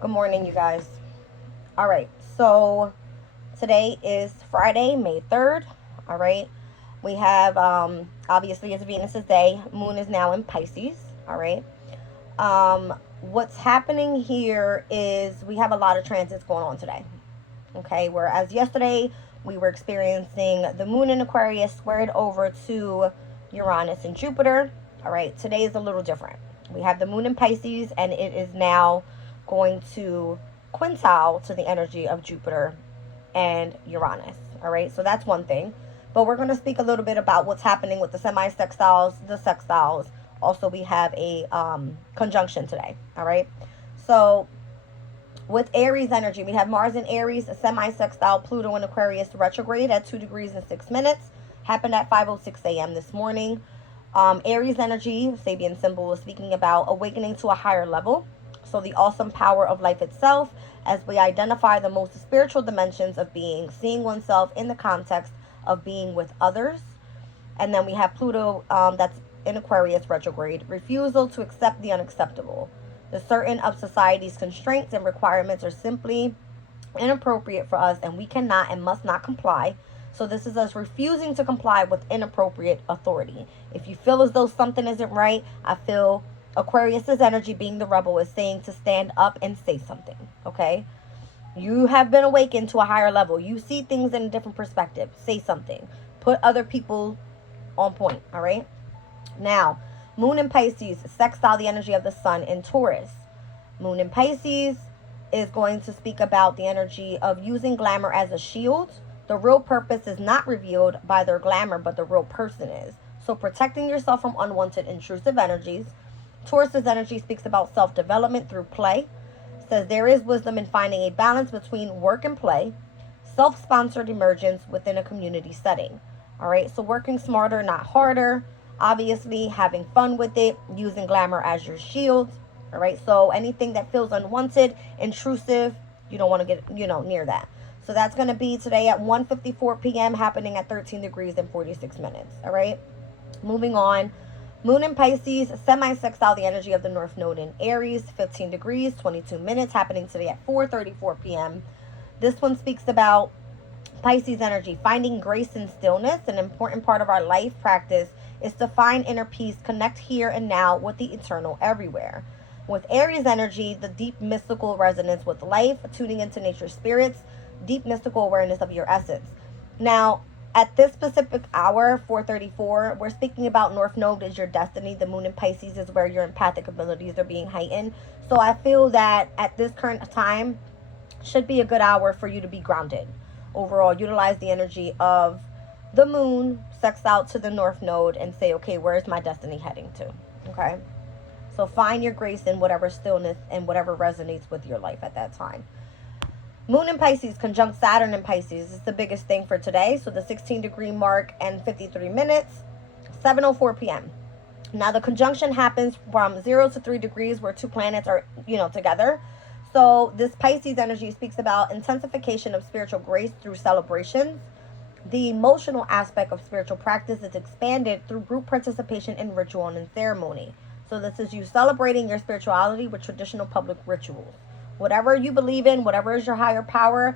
Good morning, you guys. All right, so today is Friday, May 3rd. All right, we have obviously it's Venus's day. Moon is now in Pisces. All right, what's happening here is we have a lot of transits going on today. Okay, whereas yesterday we were experiencing the moon in Aquarius squared over to Uranus and Jupiter. All right, today is a little different. We have the moon in Pisces, and it is now going to quintile to the energy of Jupiter and Uranus. All right, so that's one thing. But we're going to speak a little bit about what's happening with the semi-sextiles, the sextiles. Also, we have a conjunction today. All right, so with Aries energy, we have Mars in Aries, a semi-sextile, Pluto in Aquarius retrograde at 2 degrees and 6 minutes. Happened at 5:06 a.m. this morning. Aries energy, Sabian symbol, was speaking about awakening to a higher level. So the awesome power of life itself, as we identify the most spiritual dimensions of being, seeing oneself in the context of being with others. And then we have Pluto, that's in Aquarius retrograde, refusal to accept the unacceptable. The certain of society's constraints and requirements are simply inappropriate for us, and we cannot and must not comply. So this is us refusing to comply with inappropriate authority. If you feel as though something isn't right, I feel Aquarius's energy, being the rebel, is saying to stand up and say something. Okay, you have been awakened to a higher level. You see things in a different perspective. Say something. Put other people on point. All right. Now, Moon in Pisces, sextile the energy of the sun in Taurus. Moon in Pisces is going to speak about the energy of using glamour as a shield. The real purpose is not revealed by their glamour, but the real person is. So protecting yourself from unwanted intrusive energies. Taurus's energy speaks about self-development through play. It says there is wisdom in finding a balance between work and play. Self-sponsored emergence within a community setting. All right, so working smarter, not harder. Obviously, having fun with it, using glamour as your shield. All right, so anything that feels unwanted, intrusive, you don't want to get, near that. So that's going to be today at 1:54 p.m., happening at 13 degrees and 46 minutes. All right, moving on. Moon in Pisces, semi-sextile the energy of the North Node in Aries, 15 degrees, 22 minutes, happening today at 4:34 p.m. This one speaks about Pisces energy, finding grace in stillness. An important part of our life practice is to find inner peace, connect here and now with the eternal everywhere. With Aries energy, the deep mystical resonance with life, tuning into nature's spirits, deep mystical awareness of your essence. Now, at this specific hour, 4:34, we're speaking about North Node is your destiny. The moon in Pisces is where your empathic abilities are being heightened. So I feel that at this current time should be a good hour for you to be grounded. Overall, utilize the energy of the moon sextile to the North Node and say, okay, where is my destiny heading to? Okay. So find your grace in whatever stillness and whatever resonates with your life at that time. Moon in Pisces conjunct Saturn in Pisces is the biggest thing for today. So the 16-degree mark and 53 minutes, 7:04 p.m. Now the conjunction happens from 0 to 3 degrees where two planets are, together. So this Pisces energy speaks about intensification of spiritual grace through celebrations. The emotional aspect of spiritual practice is expanded through group participation in ritual and in ceremony. So this is you celebrating your spirituality with traditional public rituals. Whatever you believe in, whatever is your higher power,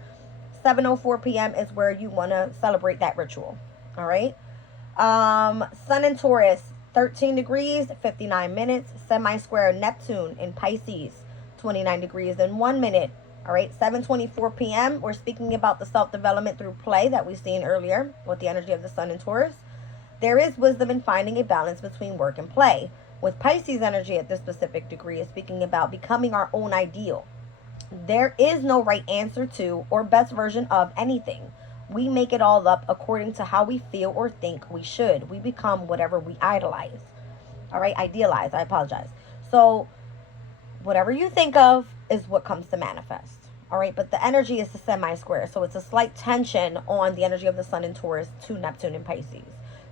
7:04 p.m. is where you want to celebrate that ritual. All right. Sun in Taurus, 13 degrees, 59 minutes, semi-square Neptune in Pisces, 29 degrees and 1 minute. All right, 7:24 p.m. We're speaking about the self-development through play that we've seen earlier with the energy of the sun in Taurus. There is wisdom in finding a balance between work and play. With Pisces energy at this specific degree is speaking about becoming our own ideal. There is no right answer to or best version of anything. We make it all up according to how we feel or think we should. We become whatever we idolize. All right, idealize. I apologize. So whatever you think of is what comes to manifest. All right, but the energy is a semi-square. So it's a slight tension on the energy of the sun in Taurus to Neptune in Pisces.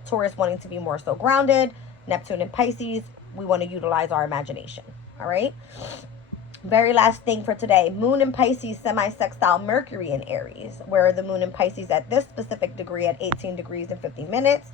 Taurus wanting to be more so grounded. Neptune in Pisces, we want to utilize our imagination. All right. Very last thing for today, moon in Pisces, semi-sextile Mercury in Aries, where the moon in Pisces at this specific degree at 18 degrees and 50 minutes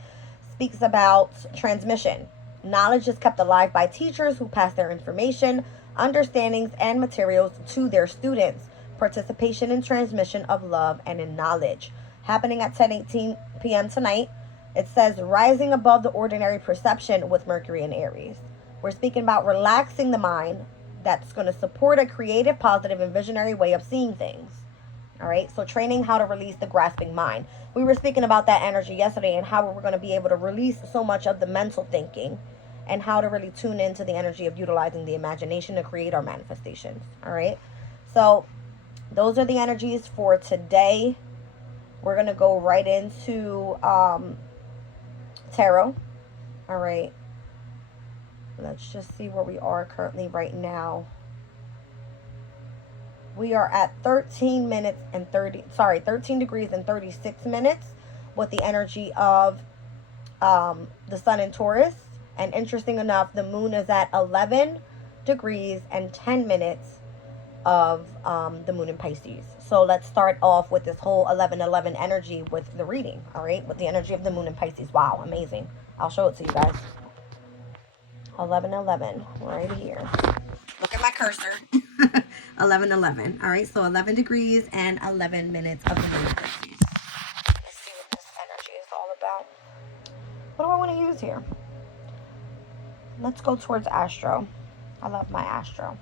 speaks about transmission. Knowledge is kept alive by teachers who pass their information. understandings and materials to their students. Participation in transmission of love and in knowledge. Happening at 10:18 p.m. tonight. It says rising above the ordinary perception with Mercury and Aries. We're speaking about relaxing the mind that's going to support a creative, positive, and visionary way of seeing things. All right, so training how to release the grasping mind. We were speaking about that energy yesterday and how we're going to be able to release so much of the mental thinking and how to really tune into the energy of utilizing the imagination to create our manifestations. All right, so those are the energies for today. We're going to go right into tarot. All right, let's just see where we are currently right now. We are at 13 degrees and 36 minutes with the energy of the sun in Taurus. And interesting enough, the moon is at 11 degrees and 10 minutes of the moon in Pisces. So let's start off with this whole 11-11 energy with the reading, all right? With the energy of the moon in Pisces. Wow, amazing. I'll show it to you guys. 11-11, right here. Look at my cursor. 11-11. All right, so 11 degrees and 11 minutes of the moon in Pisces. Let's see what this energy is all about. What do I want to use here? Let's go towards Astro. I love my Astro.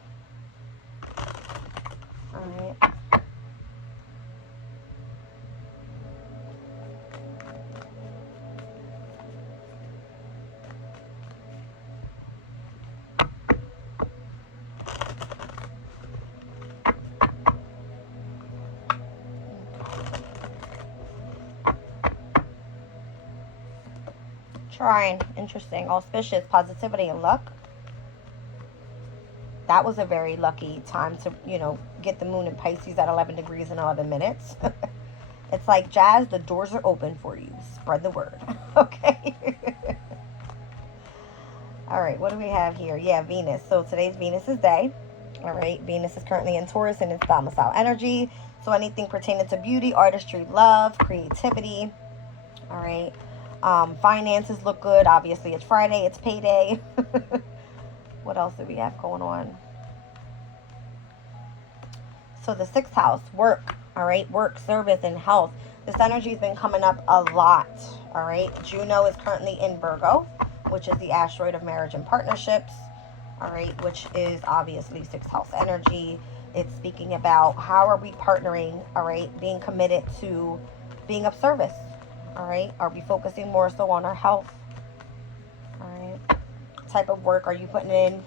All right. Trine, interesting, auspicious, positivity, and luck. That was a very lucky time to, get the moon in Pisces at 11 degrees and 11 minutes. It's like, Jazz, the doors are open for you. Spread the word. Okay. All right, what do we have here? Yeah, Venus. So today's Venus's day. All right, Venus is currently in Taurus and it's domicile energy. So anything pertaining to beauty, artistry, love, creativity. All right. Finances look good. Obviously, it's Friday. It's payday. What else do we have going on? So the 6th house, work. All right, work, service, and health. This energy has been coming up a lot. All right, Juno is currently in Virgo, which is the asteroid of marriage and partnerships. All right, which is obviously 6th house energy. It's speaking about how are we partnering. All right, being committed to being of service. All right, are we focusing more so on our health? All right, what type of work are you putting in?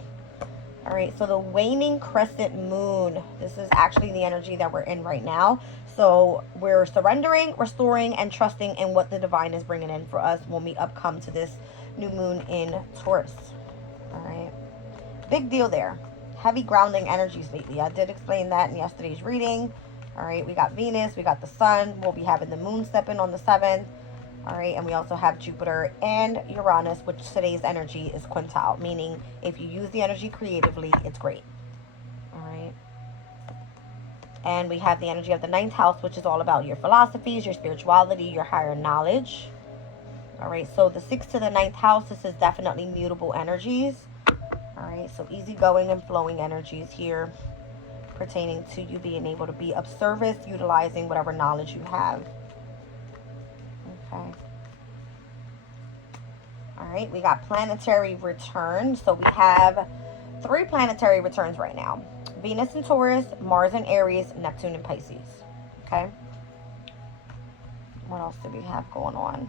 All right, so the waning crescent moon, this is actually the energy that we're in right now. So we're surrendering, restoring, and trusting in what the divine is bringing in for us when we come to this new moon in Taurus. All right, big deal there. Heavy grounding energies lately. I did explain that in yesterday's reading. All right, we got Venus, we got the sun. We'll be having the moon step in on the 7th. All right, and we also have Jupiter and Uranus, which today's energy is quintile, meaning if you use the energy creatively, it's great. All right. And we have the energy of the 9th house, which is all about your philosophies, your spirituality, your higher knowledge. All right, so the 6th to the 9th house, this is definitely mutable energies. All right, so easygoing and flowing energies here pertaining to you being able to be of service, utilizing whatever knowledge you have. Okay. All right, we got planetary returns. So we have 3 planetary returns right now. Venus in Taurus, Mars in Aries, Neptune in Pisces. Okay. What else do we have going on?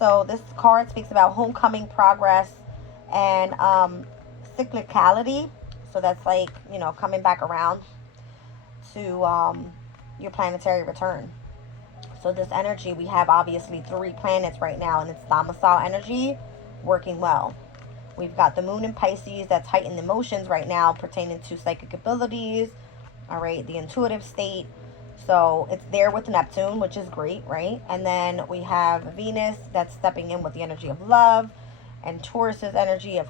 So this card speaks about homecoming, progress, and cyclicality. So that's like, coming back around to your planetary return. So this energy, we have obviously 3 planets right now, and it's domicile energy working well. We've got the moon in Pisces that's heightened emotions right now pertaining to psychic abilities, all right, the intuitive state. So it's there with Neptune, which is great, right? And then we have Venus that's stepping in with the energy of love, and Taurus's energy of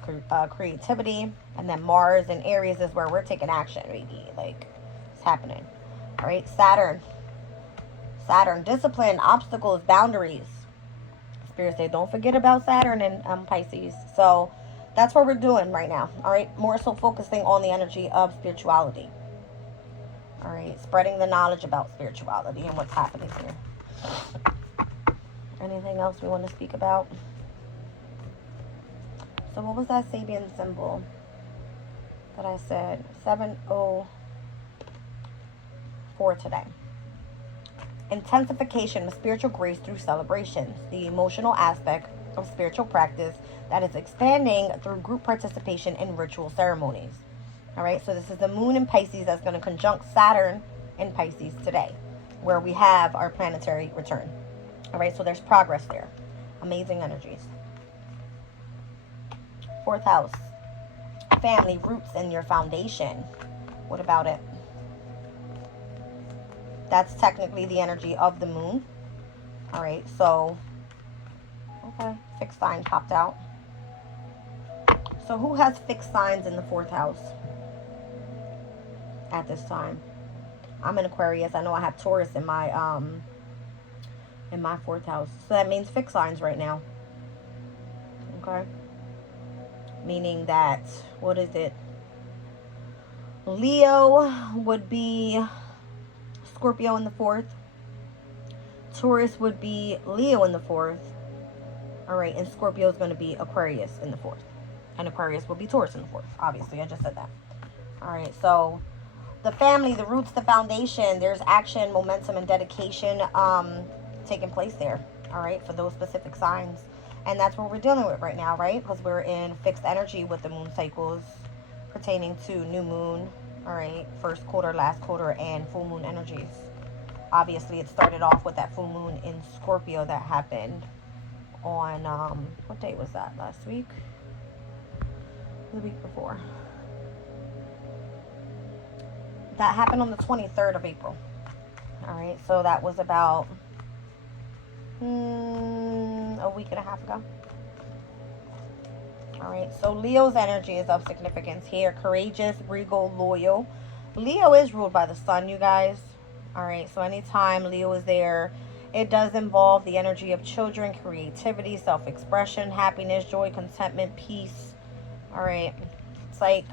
creativity. And then Mars and Aries is where we're taking action, baby. Like, it's happening. All right, Saturn, discipline, obstacles, boundaries. Spirit say, don't forget about Saturn and Pisces. So That's what we're doing right now. All right, more so focusing on the energy of spirituality. All right, spreading the knowledge about spirituality and what's happening here. Anything else we want to speak about? So what was that Sabian symbol that I said? 704 today. Intensification of spiritual grace through celebrations. The emotional aspect of spiritual practice that is expanding through group participation in ritual ceremonies. All right, so this is the moon in Pisces that's going to conjunct Saturn in Pisces today, where we have our planetary return. All right, so there's progress there. Amazing energies. Fourth house, family, roots, and your foundation. What about it? That's technically the energy of the moon. All right, so, okay, fixed sign popped out. So who has fixed signs in the fourth house at this time? I'm an Aquarius. I know I have Taurus in my fourth house. So that means fixed signs right now. Okay. Meaning that, what is it? Leo would be Scorpio in the fourth. Taurus would be Leo in the fourth. All right, and Scorpio is going to be Aquarius in the fourth. And Aquarius will be Taurus in the fourth. Obviously, I just said that. All right, so the family, the roots, the foundation, there's action, momentum, and dedication taking place there. All right, for those specific signs. And that's what we're dealing with right now, right? Because we're in fixed energy with the moon cycles pertaining to new moon, all right, first quarter, last quarter, and full moon energies. Obviously, it started off with that full moon in Scorpio that happened on, what day was that? Last week? The week before. That happened on the 23rd of April. All right, so that was about a week and a half ago. All right, so Leo's energy is of significance here. Courageous, regal, loyal. Leo is ruled by the sun, you guys. All right, so anytime Leo is there, it does involve the energy of children, creativity, self-expression, happiness, joy, contentment, peace. All right, it's like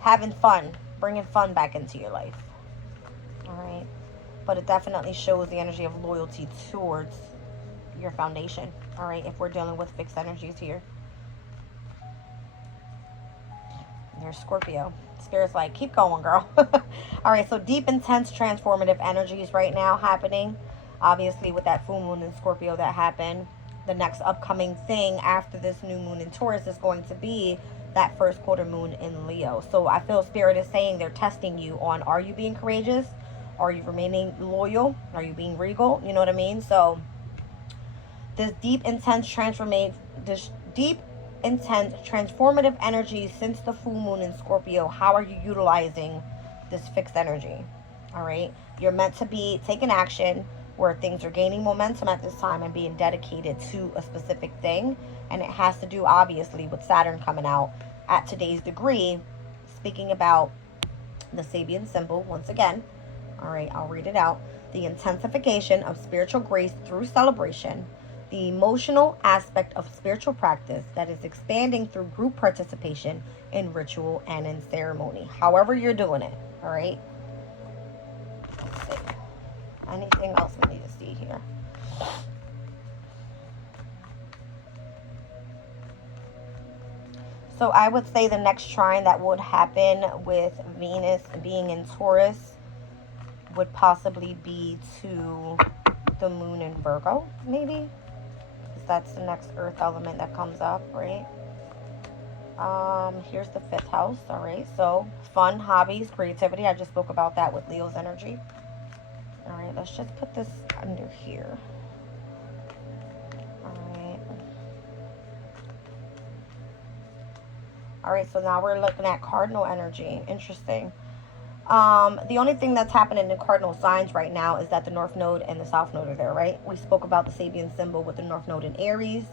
having fun, bringing fun back into your life. All right, but it definitely shows the energy of loyalty towards your foundation. All right, if we're dealing with fixed energies here. There's Scorpio. Spirit's like, keep going, girl. All right, so deep, intense, transformative energies right now happening. Obviously, with that full moon in Scorpio that happened, the next upcoming thing after this new moon in Taurus is going to be that first quarter moon in Leo. So I feel Spirit is saying they're testing you on, are you being courageous? Are you remaining loyal? Are you being regal? You know what I mean? So this deep, intense, transformative energy since the full moon in Scorpio, how are you utilizing this fixed energy? All right, you're meant to be taking action where things are gaining momentum at this time and being dedicated to a specific thing. And it has to do obviously with Saturn coming out at today's degree, speaking about the Sabian symbol once again. All right, I'll read it out. The intensification of spiritual grace through celebration, the emotional aspect of spiritual practice that is expanding through group participation in ritual and in ceremony. However you're doing it, all right? Let's see. Anything else we need to see here? So I would say the next trine that would happen with Venus being in Taurus would possibly be to the moon in Virgo, maybe? That's the next earth element that comes up, right? Here's the fifth house. All right, so fun, hobbies, creativity. I just spoke about that with Leo's energy. All right, let's just put this under here. All right, so now we're looking at cardinal energy. Interesting. The only thing that's happening in cardinal signs right now is that the North Node and the South Node are there, right? We spoke about the Sabian symbol with the North Node in Aries.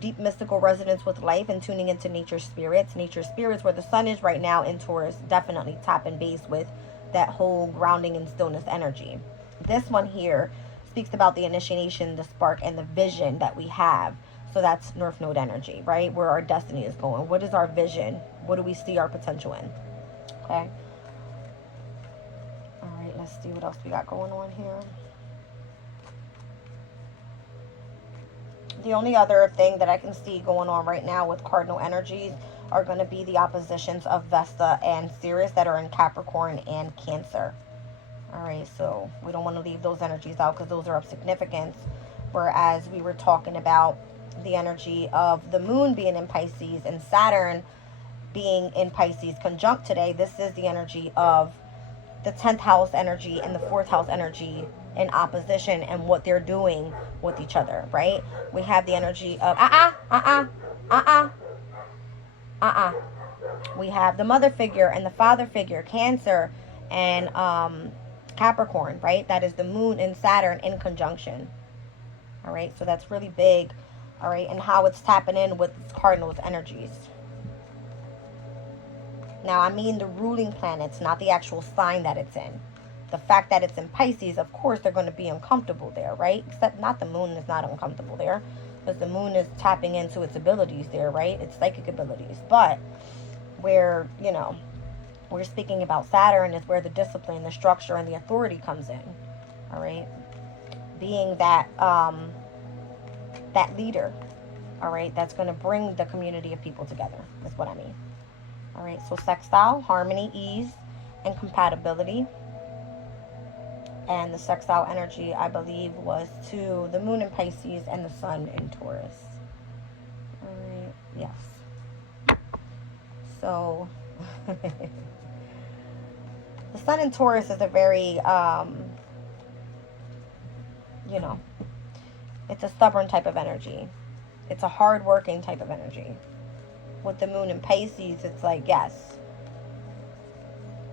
Deep mystical resonance with life and tuning into nature's spirits. Nature's spirits, where the sun is right now in Taurus, definitely tapping base with that whole grounding and stillness energy. This one here speaks about the initiation, the spark, and the vision that we have. So that's North Node energy, right? Where our destiny is going. What is our vision? What do we see our potential in? Okay. All right, let's see what else we got going on here. The only other thing that I can see going on right now with cardinal energies are going to be the oppositions of Vesta and Sirius that are in Capricorn and Cancer. All right, so we don't want to leave those energies out because those are of significance. Whereas we were talking about the energy of the moon being in Pisces and Saturn being in Pisces conjunct today, this is the energy of the 10th house energy and the 4th house energy in opposition and what they're doing with each other, right? We have the energy of we have the mother figure and the father figure, Cancer and Capricorn, right? That is the moon and Saturn in conjunction. All right, so that's really big. All right, and how it's tapping in with its cardinals energies. Now, I mean the ruling planets, not the actual sign that it's in. The fact that it's in Pisces, of course, they're going to be uncomfortable there, right? Except not the moon is not uncomfortable there, because the moon is tapping into its abilities there, right? Its psychic abilities. But where, you know, we're speaking about Saturn is where the discipline, the structure, and the authority comes in. All right, being that that leader. All right, that's going to bring the community of people together. Is what I mean. All right, so sextile, harmony, ease, and compatibility. And the sextile energy, I believe, was to the moon in Pisces and the sun in Taurus. All right, yes. So, the sun in Taurus is a very, you know, it's a stubborn type of energy. It's a hard-working type of energy. With the moon in Pisces, it's like, yes,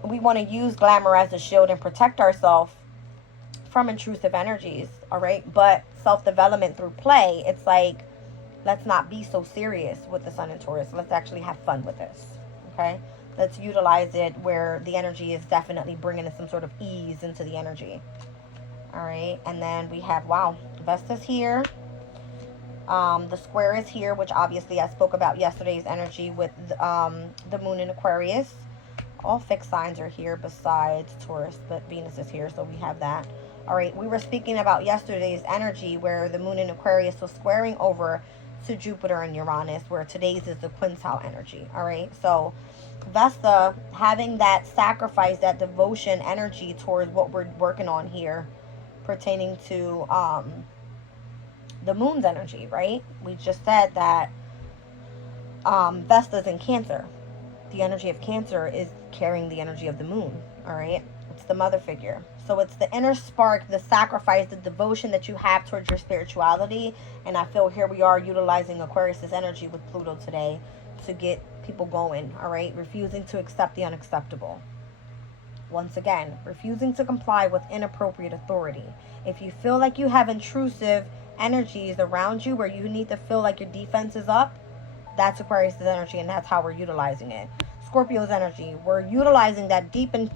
we want to use glamour as a shield and protect ourselves from intrusive energies, all right? But self-development through play, it's like, let's not be so serious with the sun in Taurus. Let's actually have fun with this, okay? Let's utilize it where the energy is definitely bringing in some sort of ease into the energy, all right? And then we have, wow, Vesta's here. The square is here, which obviously I spoke about yesterday's energy with the moon in Aquarius. All fixed signs are here besides Taurus, but Venus is here, so we have that. All right, we were speaking about yesterday's energy where the moon in Aquarius was squaring over to Jupiter and Uranus, where today's is the quintile energy. All right, so Vesta having that sacrifice, that devotion energy towards what we're working on here pertaining to the moon's energy, right? We just said that Vesta's in Cancer. The energy of Cancer is carrying the energy of the moon, all right? It's the mother figure. So it's the inner spark, the sacrifice, the devotion that you have towards your spirituality. And I feel here we are utilizing Aquarius's energy with Pluto today to get people going, all right? Refusing to accept the unacceptable. Once again, refusing to comply with inappropriate authority. If you feel like you have intrusive energies around you where you need to feel like your defense is up, that's Aquarius's energy, and that's how we're utilizing it. Scorpio's energy, we're utilizing that deep and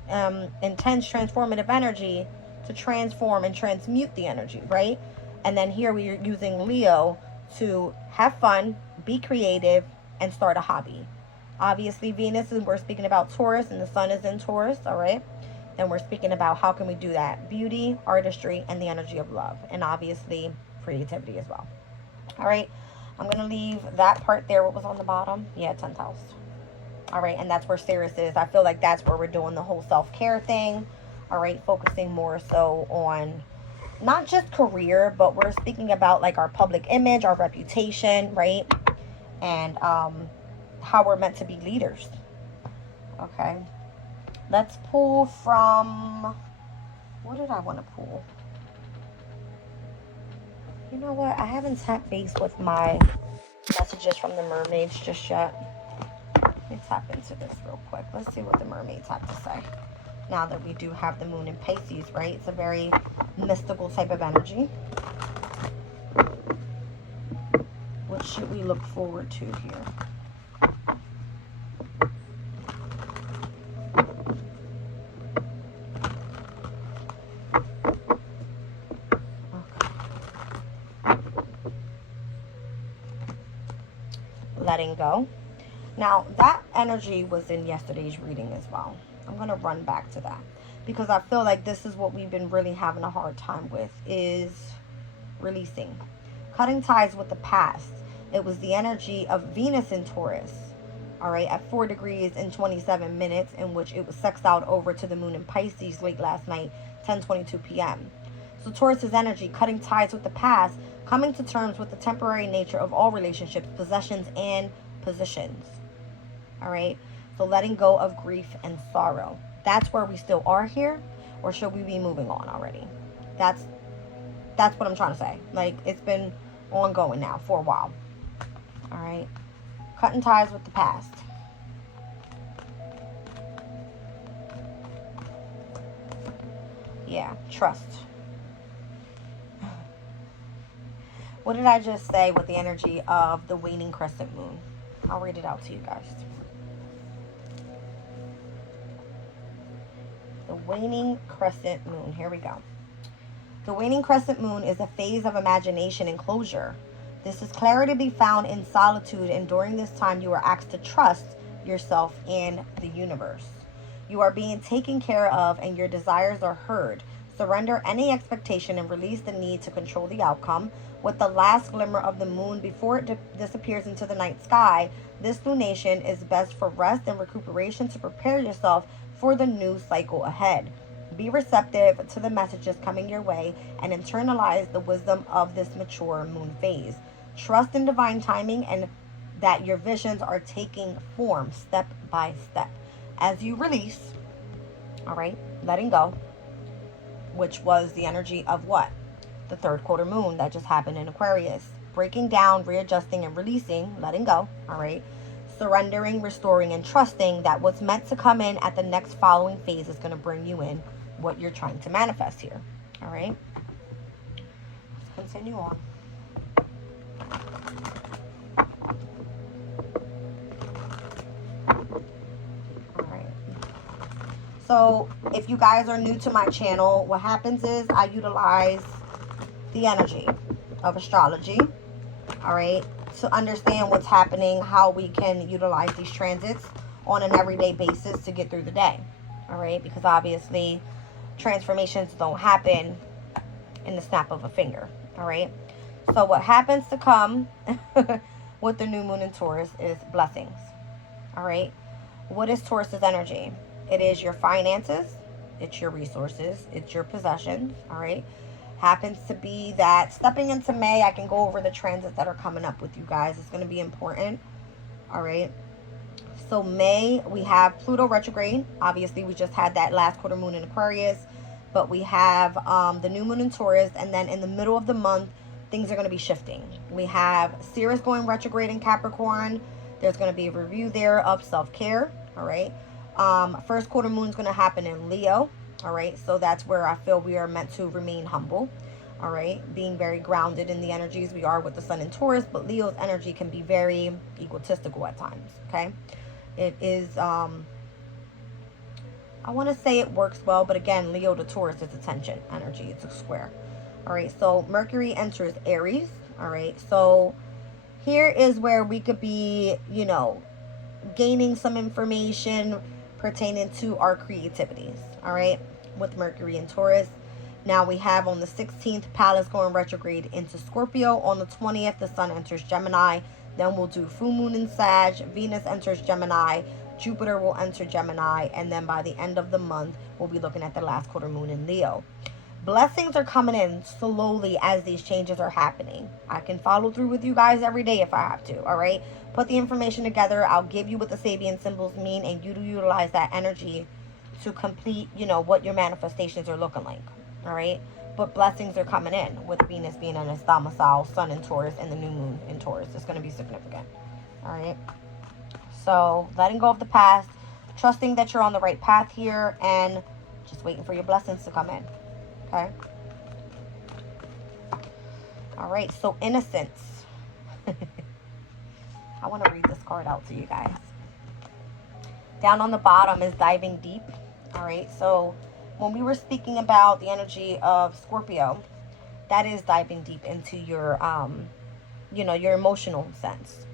intense transformative energy to transform and transmute the energy, right? And then here we're using Leo to have fun, be creative, and start a hobby. Obviously, Venus is, we're speaking about Taurus, and the sun is in Taurus, all right? Then we're speaking about how can we do that? Beauty, artistry, and the energy of love. And obviously, creativity as well. All right, I'm going to leave that part there. What was on the bottom? Yeah, 10th house. All right, and that's where Sirius is. I feel like that's where we're doing the whole self-care thing. All right, focusing more so on not just career, but we're speaking about like our public image, our reputation, right? And how we're meant to be leaders. Okay, let's pull from, what did I want to pull? You know what? I haven't tapped base with my messages from the mermaids just yet. Let me tap into this real quick. Let's see what the mermaids have to say. Now that we do have the moon in Pisces, right? It's a very mystical type of energy. What should we look forward to here? letting go. Now, that energy was in yesterday's reading as well. I'm going to run back to that because I feel like this is what we've been really having a hard time with, is releasing. Cutting ties with the past. It was the energy of Venus in Taurus, all right, at 4 degrees and 27 minutes, in which it was sexed out over to the moon in Pisces late last night, 10:22 p.m. So Taurus's energy, cutting ties with the past, coming to terms with the temporary nature of all relationships, possessions, and positions. All right. So letting go of grief and sorrow. That's where we still are here, or should we be moving on already? That's what I'm trying to say. Like, it's been ongoing now for a while. All right. Cutting ties with the past. Yeah, trust. What did I just say with the energy of the waning crescent moon? I'll read it out to you guys. The waning crescent moon. Here we go. The waning crescent moon is a phase of imagination and closure. This is clarity to be found in solitude, and during this time you are asked to trust yourself and the universe. You are being taken care of and your desires are heard. Surrender any expectation and release the need to control the outcome. With the last glimmer of the moon before it disappears into the night sky, this lunation is best for rest and recuperation to prepare yourself for the new cycle ahead. Be receptive to the messages coming your way and internalize the wisdom of this mature moon phase. Trust in divine timing and that your visions are taking form step by step. As you release, all right, letting go, which was the energy of what? The third quarter moon that just happened in Aquarius. Breaking down, readjusting, and releasing, letting go, all right? Surrendering, restoring, and trusting that what's meant to come in at the next following phase is going to bring you in what you're trying to manifest here, all right? Let's continue on. All right. So if you guys are new to my channel, what happens is I utilize the energy of astrology, all right, to understand what's happening, how we can utilize these transits on an everyday basis to get through the day, all right, because obviously transformations don't happen in the snap of a finger, all right. So what happens to come with the new moon in Taurus is blessings, all right. What is Taurus's energy? It is your finances, it's your resources, it's your possessions, all right. Happens to be that stepping into May, I can go over the transits that are coming up with you guys. It's going to be important. All right. So May, we have Pluto retrograde. Obviously, we just had that last quarter moon in Aquarius. But we have the new moon in Taurus. And then in the middle of the month, things are going to be shifting. We have Ceres going retrograde in Capricorn. There's going to be a review there of self-care. All right. First quarter moon is going to happen in Leo. All right, so that's where I feel we are meant to remain humble, all right, being very grounded in the energies we are with the sun in Taurus, but Leo's energy can be very egotistical at times, okay? It is, I want to say it works well, but again, Leo to Taurus is a tension energy. It's a square, all right? So Mercury enters Aries, all right? So here is where we could be, you know, gaining some information pertaining to our creativities, all right, with Mercury and Taurus. Now we have on the 16th, Pallas going retrograde into Scorpio. On the 20th, the sun enters Gemini. Then we'll do full moon in Sag. Venus enters Gemini. Jupiter will enter Gemini. And then by the end of the month, we'll be looking at the last quarter moon in Leo. Blessings are coming in slowly as these changes are happening. I can follow through with you guys every day if I have to, all right? Put the information together. I'll give you what the Sabian symbols mean, and you to utilize that energy to complete, you know, what your manifestations are looking like, all right? But blessings are coming in with Venus being in its domicile, sun in Taurus, and the new moon in Taurus. It's going to be significant, all right? So letting go of the past, trusting that you're on the right path here, and just waiting for your blessings to come in, okay? All right, so innocence. I want to read this card out to you guys. Down on the bottom is diving deep. All right, so when we were speaking about the energy of Scorpio, that is diving deep into your, you know, your emotional sense.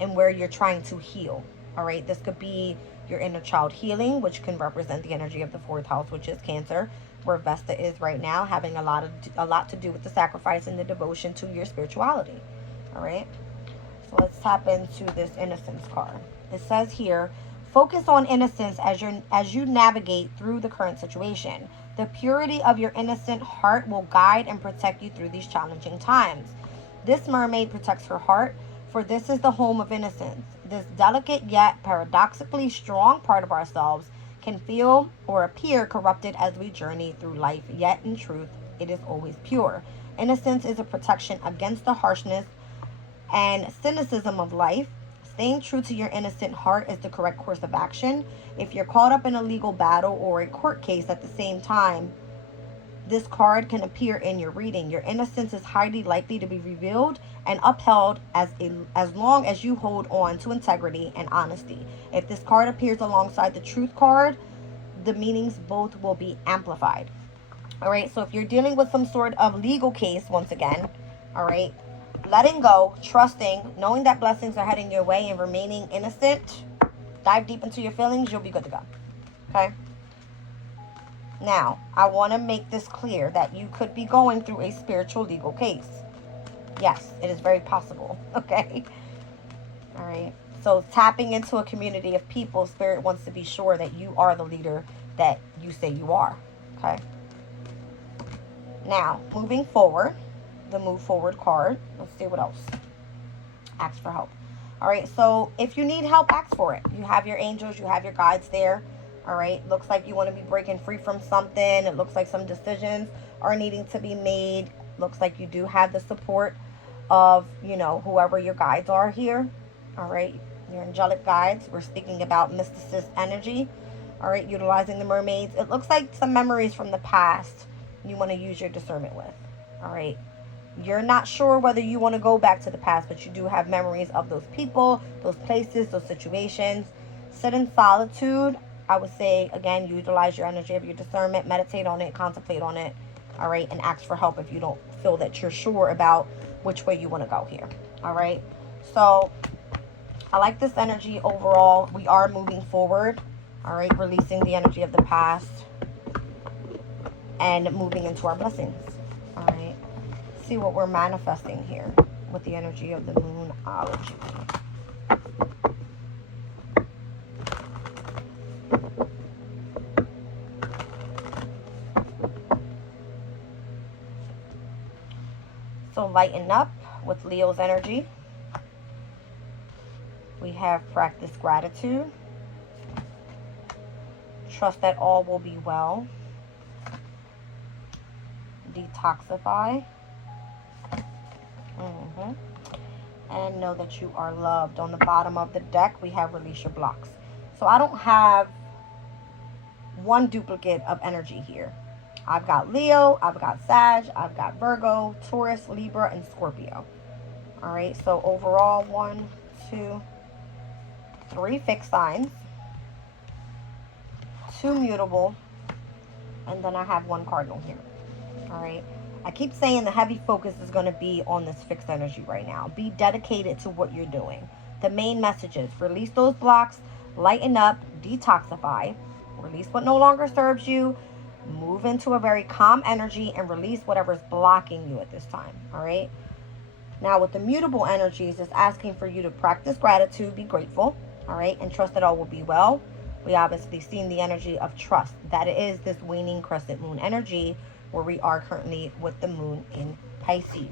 and where you're trying to heal. All right, this could be your inner child healing, which can represent the energy of the fourth house, which is Cancer, where Vesta is right now, having a lot to do with the sacrifice and the devotion to your spirituality. All right, so let's tap into this innocence card. It says here, focus on innocence as you navigate through the current situation. The purity of your innocent heart will guide and protect you through these challenging times. This mermaid protects her heart, for this is the home of innocence. This delicate yet paradoxically strong part of ourselves can feel or appear corrupted as we journey through life, yet in truth, it is always pure. Innocence is a protection against the harshness and cynicism of life. Staying true to your innocent heart is the correct course of action. If you're caught up in a legal battle or a court case at the same time, this card can appear in your reading. Your innocence is highly likely to be revealed and upheld as long as you hold on to integrity and honesty. If this card appears alongside the truth card, the meanings both will be amplified. All right, so if you're dealing with some sort of legal case, once again, all right, letting go, trusting, knowing that blessings are heading your way, and remaining innocent, dive deep into your feelings, you'll be good to go. Okay? Now, I want to make this clear that you could be going through a spiritual legal case. Yes, it is very possible. Okay? All right. So tapping into a community of people, Spirit wants to be sure that you are the leader that you say you are. Okay? Now, moving forward, the move forward card. Let's see what else. Ask for help. All right. So if you need help, ask for it. You have your angels. You have your guides there. All right, looks like you want to be breaking free from something. It looks like some decisions are needing to be made. Looks like you do have the support of, whoever your guides are here. All right, your angelic guides. We're speaking about mysticist energy. All right, utilizing the mermaids. It looks like some memories from the past you want to use your discernment with. All right, you're not sure whether you want to go back to the past, but you do have memories of those people, those places, those situations. Sit in solitude. I would say, again, utilize your energy of your discernment, meditate on it, contemplate on it, all right, and ask for help if you don't feel that you're sure about which way you want to go here, all right? So I like this energy overall. We are moving forward, all right, releasing the energy of the past and moving into our blessings, all right? See what we're manifesting here with the energy of the moonology. So lighten up with Leo's energy. We have practice gratitude. Trust that all will be well. Detoxify. And know that you are loved. On the bottom of the deck, we have release your blocks. So I don't have one duplicate of energy here. I've got Leo, I've got Sag, I've got Virgo, Taurus, Libra, and Scorpio. All right, so overall, 1, 2, 3 fixed signs, 2 mutable, and then I have 1 cardinal here. All right, I keep saying the heavy focus is going to be on this fixed energy right now. Be dedicated to what you're doing. The main message is release those blocks, lighten up, detoxify, release what no longer serves you, move into a very calm energy, and release whatever's blocking you at this time. All right. Now with the mutable energies, it's asking for you to practice gratitude, be grateful, all right, and trust that all will be well. We obviously seen the energy of trust. That is this waning crescent moon energy where we are currently with the moon in Pisces.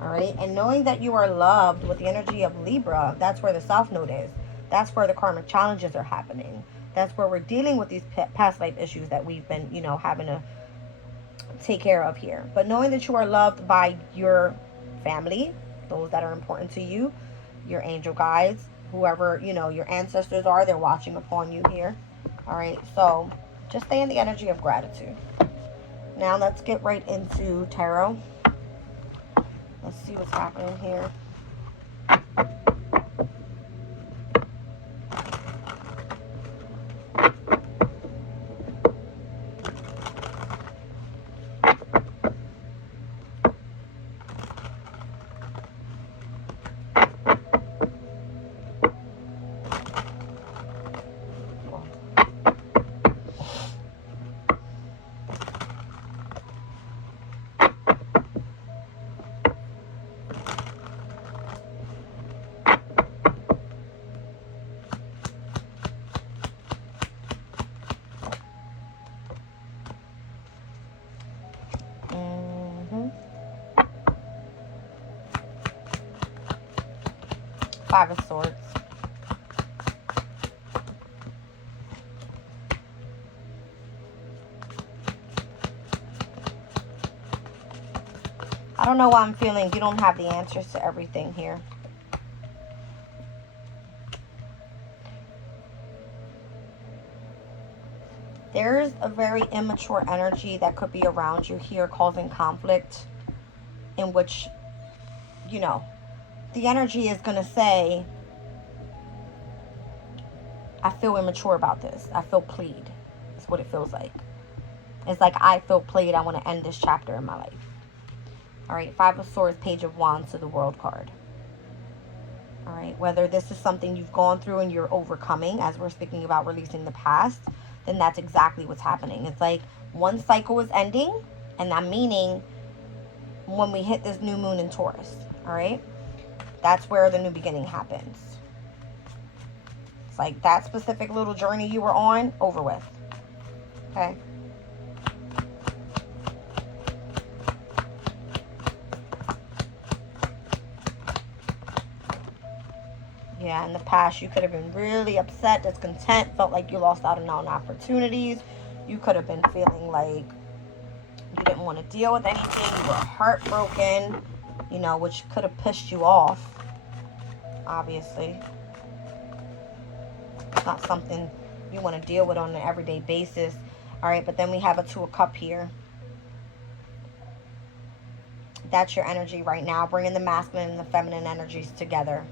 All right. And knowing that you are loved with the energy of Libra, that's where the South Node is. That's where the karmic challenges are happening. That's where we're dealing with these past life issues that we've been, having to take care of here. But knowing that you are loved by your family, those that are important to you, your angel guides, whoever, your ancestors are, they're watching upon you here. All right. So just stay in the energy of gratitude. Now let's get right into tarot. Let's see what's happening here. Five of Swords. I don't know why I'm feeling you don't have the answers to everything here. There's a very immature energy that could be around you here causing conflict, in which, you know, the energy is going to say, I feel immature about this. I feel played. That's what it feels like. It's like, I feel played. I want to end this chapter in my life. All right, Five of Swords, Page of Wands to the World card. All right, whether this is something you've gone through and you're overcoming, as we're speaking about releasing the past, then that's exactly what's happening. It's like one cycle is ending, and I'm meaning when we hit this new moon in Taurus, all right? That's where the new beginning happens. It's like that specific little journey you were on, over with, okay? Yeah, in the past, you could have been really upset, discontent, felt like you lost out on opportunities. You could have been feeling like you didn't want to deal with anything. You were heartbroken, you know, which could have pissed you off, obviously. It's not something you want to deal with on an everyday basis. All right, but then we have a Two of Cups here. That's your energy right now, bringing the masculine and the feminine energies together.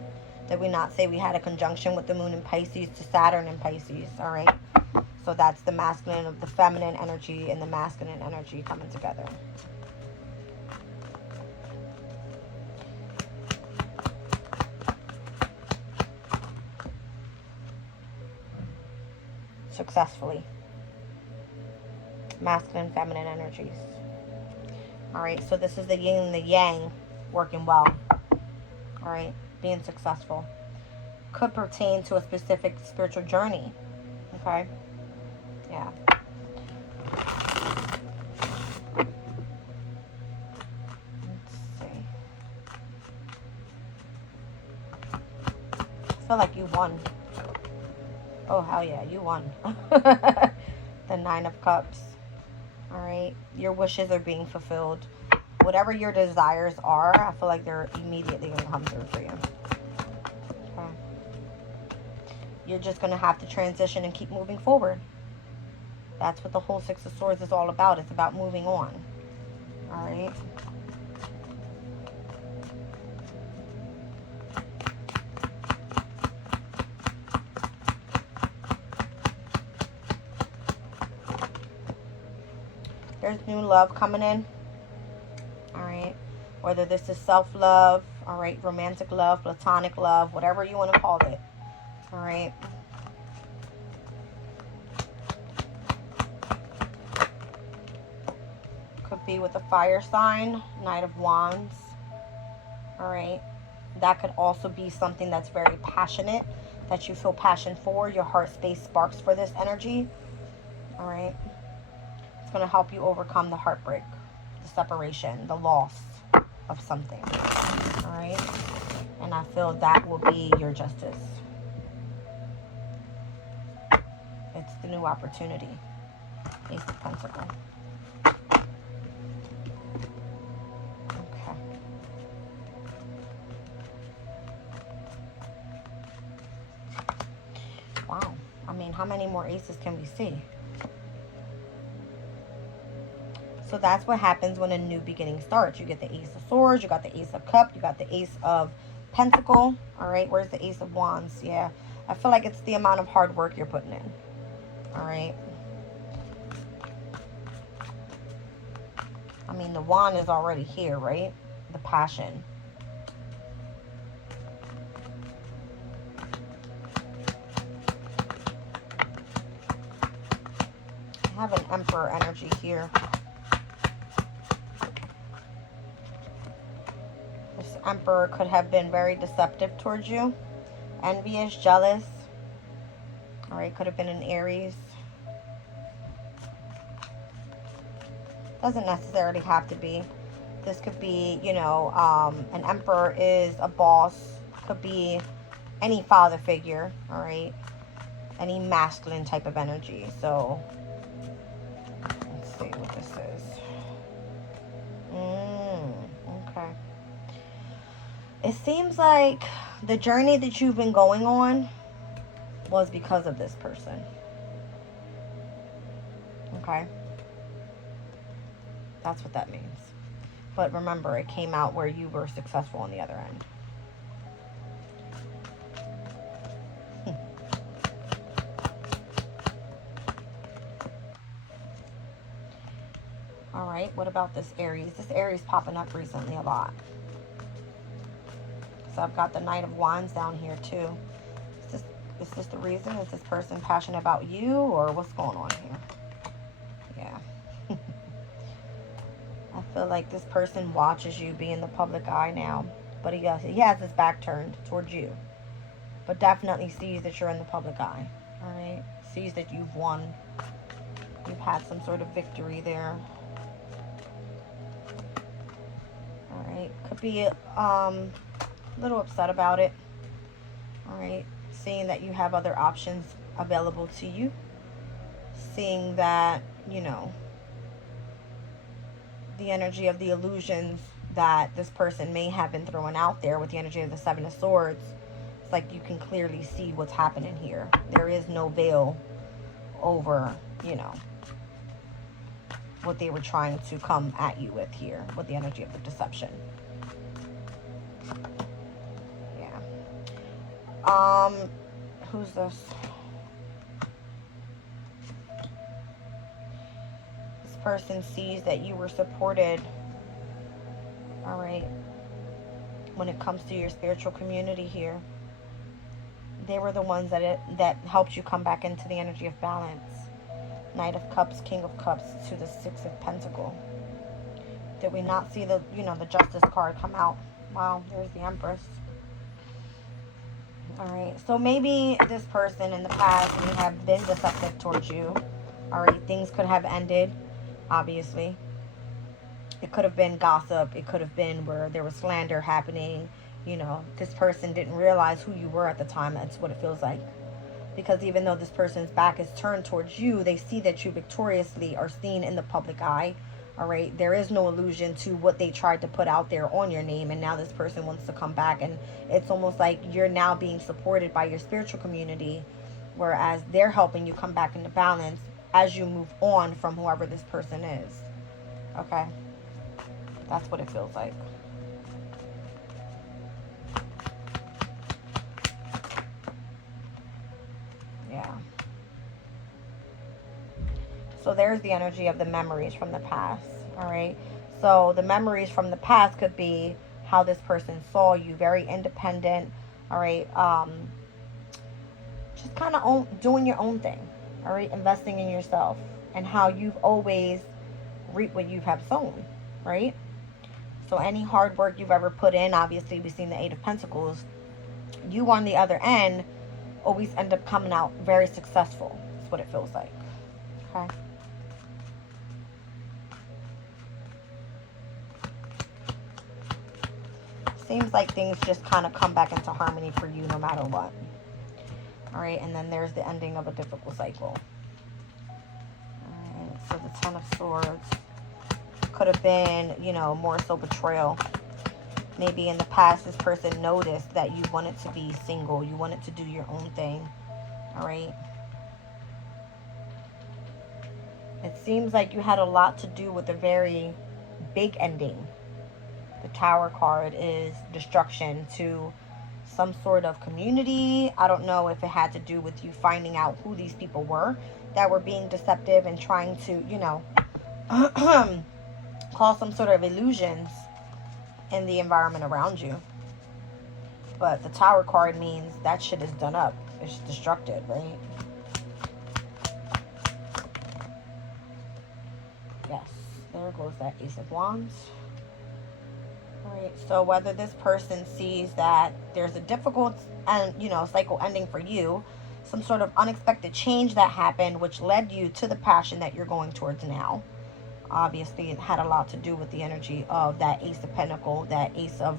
Did we not say we had a conjunction with the moon in Pisces to Saturn in Pisces? All right. So that's the masculine of the feminine energy and the masculine energy coming together. Successfully. Masculine, feminine energies. All right. So this is the yin and the yang working well. All right. Being successful could pertain to a specific spiritual journey. Okay. Yeah. Let's see. I feel like you won. Oh, hell yeah, you won. The Nine of Cups. All right. Your wishes are being fulfilled. Whatever your desires are, I feel like they're immediately going to come through for you. Okay. You're just going to have to transition and keep moving forward. That's what the whole Six of Swords is all about. It's about moving on. All right. There's new love coming in. All right. Whether this is self-love, all right, romantic love, platonic love, whatever you want to call it. All right. Could be with a fire sign, Knight of Wands. All right. That could also be something that's very passionate, that you feel passion for. Your heart space sparks for this energy. All right. It's going to help you overcome the heartbreak, the separation, the loss of something. All right. And I feel that will be your justice. It's the new opportunity. Ace of Pentacles. Okay. Wow. I mean, how many more aces can we see? So that's what happens when a new beginning starts. You get the Ace of Swords, you got the Ace of Cups, you got the Ace of Pentacle. All right, where's the Ace of Wands? Yeah, I feel like it's the amount of hard work you're putting in. All right. I mean, the wand is already here, right? The passion. I have an Emperor energy here. This Emperor could have been very deceptive towards you. Envious, jealous. All right, could have been an Aries. Doesn't necessarily have to be. This could be, you know, an Emperor is a boss. Could be any father figure, all right? Any masculine type of energy. So let's see what this is. Okay. It seems like the journey that you've been going on was because of this person. Okay? That's what that means. But remember, it came out where you were successful on the other end. All right, what about this Aries? This Aries popping up recently a lot. So I've got the Knight of Wands down here too. Is this the reason? Is this person passionate about you, or what's going on here? Yeah. I feel like this person watches you be in the public eye now, but he has his back turned towards you, but definitely sees that you're in the public eye. All right, sees that you've won. You've had some sort of victory there. All right, could be a little upset about it. All right, seeing that you have other options available to you, seeing that, you know, the energy of the illusions that this person may have been throwing out there with the energy of the Seven of Swords. It's like you can clearly see what's happening here. There is no veil over, you know, what they were trying to come at you with here with the energy of the deception. Yeah. Who's this? This person sees that you were supported, all right, when it comes to your spiritual community here. They were the ones that helped you come back into the energy of balance. Knight of Cups, King of Cups to the Six of Pentacles. Did we not see the, you know, the Justice card come out? Wow, there's the Empress. All right, so maybe this person in the past may have been deceptive towards you. All right, things could have ended, obviously. It could have been gossip. It could have been where there was slander happening. You know, this person didn't realize who you were at the time. That's what it feels like. Because even though this person's back is turned towards you, they see that you victoriously are seen in the public eye. All right, there is no illusion to what they tried to put out there on your name, and now this person wants to come back, and it's almost like you're now being supported by your spiritual community, whereas they're helping you come back into balance as you move on from whoever this person is. Okay, that's what it feels like. Yeah. So there's the energy of the memories from the past. All right. So the memories from the past could be how this person saw you, very independent. All right. Just kind of doing your own thing. All right. Investing in yourself, and how you've always reaped what you have sown. Right. So any hard work you've ever put in, obviously we've seen the Eight of Pentacles. You on the other end always end up coming out very successful. That's what it feels like. Okay. Seems like things just kind of come back into harmony for you no matter what. All right, and then there's the ending of a difficult cycle. All right, so the Ten of Swords could have been, you know, more so betrayal. Maybe in the past this person noticed that you wanted to be single. You wanted to do your own thing. All right. It seems like you had a lot to do with a very big ending. The Tower card is destruction to some sort of community. I don't know if it had to do with you finding out who these people were that were being deceptive and trying to, you know, cause some sort of illusions in the environment around you. But the Tower card means that shit is done up. It's destructed, right? Yes, there goes that Ace of Wands. Alright, so whether this person sees that there's a difficult and, you know, cycle ending for you, some sort of unexpected change that happened which led you to the passion that you're going towards now. Obviously, it had a lot to do with the energy of that Ace of Pentacle, that Ace of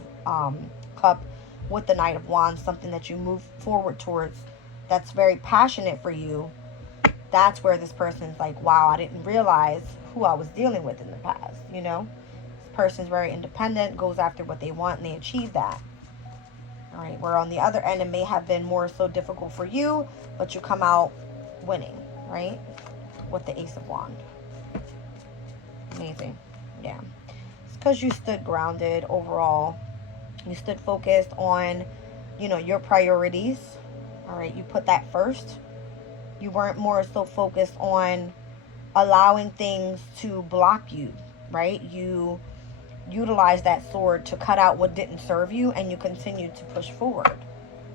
Cup, with the Knight of Wands, something that you move forward towards that's very passionate for you, that's where this person's like, wow, I didn't realize who I was dealing with in the past, you know? This person's very independent, goes after what they want, and they achieve that. All right, where on the other end, it may have been more so difficult for you, but you come out winning, right? With the Ace of Wands. Amazing. Yeah. It's because you stood grounded overall. You stood focused on, you know, your priorities. All right, you put that first. You weren't more so focused on allowing things to block you, right? You utilized that sword to cut out what didn't serve you, and you continued to push forward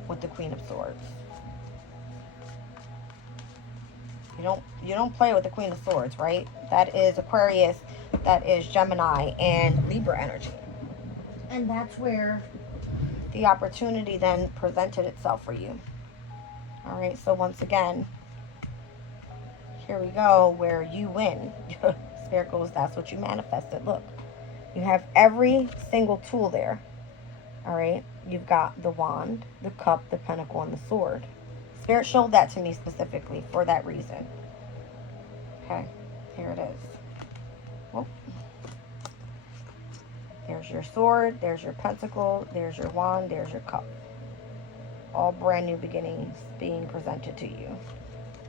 with the Queen of Swords. You don't play with the Queen of Swords, right? That is Aquarius, that is Gemini and Libra energy. And that's where the opportunity then presented itself for you. All right, so once again, here we go, where you win. Spirit goes, that's what you manifested. Look, you have every single tool there. All right, you've got the wand, the cup, the pentacle, and the sword. Spirit showed that to me specifically for that reason. Okay, here it is. Well, there's your sword, there's your pentacle, there's your wand, there's your cup. All brand new beginnings being presented to you.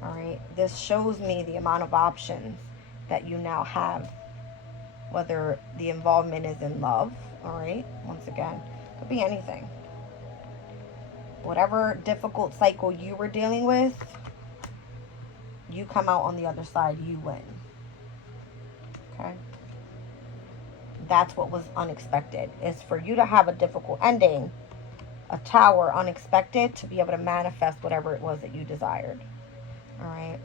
All right, this shows me the amount of options that you now have, whether the involvement is in love. All right, once again, could be anything. Whatever difficult cycle you were dealing with, you come out on the other side, you win. Okay, that's what was unexpected, is for you to have a difficult ending, a tower, unexpected, to be able to manifest whatever it was that you desired. All right,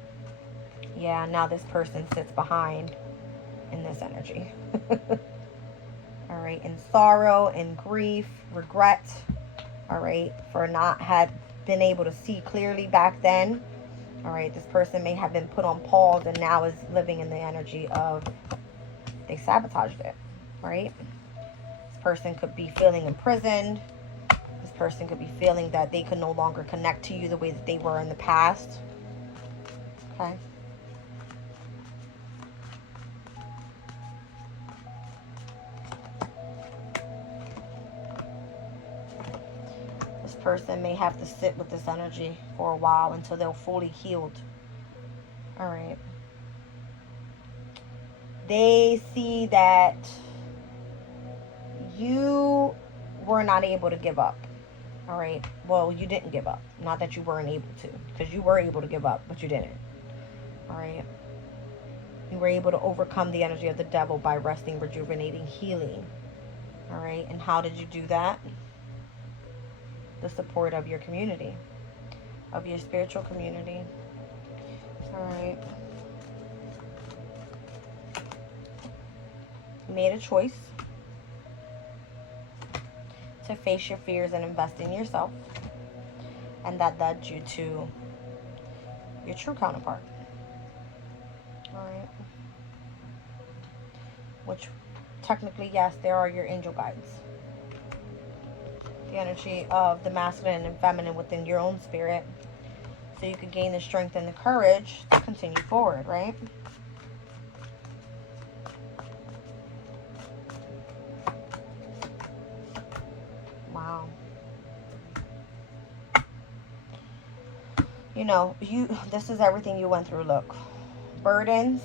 yeah, now this person sits behind in this energy. All right, in sorrow, in grief, regret. All right, for not had been able to see clearly back then. All right, this person may have been put on pause and now is living in the energy of they sabotaged it, right? This person could be feeling imprisoned. This person could be feeling that they could no longer connect to you the way that they were in the past. Okay. This person may have to sit with this energy for a while until they're fully healed. All right. They see that you were not able to give up. All right. Well, you didn't give up. Not that you weren't able to, because you were able to give up, but you didn't. All right. You were able to overcome the energy of the devil by resting, rejuvenating, healing. All right. And how did you do that? The support of your community, of your spiritual community. All right. You made a choice to face your fears and invest in yourself, and that led you to your true counterpart. All right. Which technically, yes, there are your angel guides. The energy of the masculine and feminine within your own spirit, so you can gain the strength and the courage to continue forward, right? Wow. You know, this is everything you went through. Look, burdens,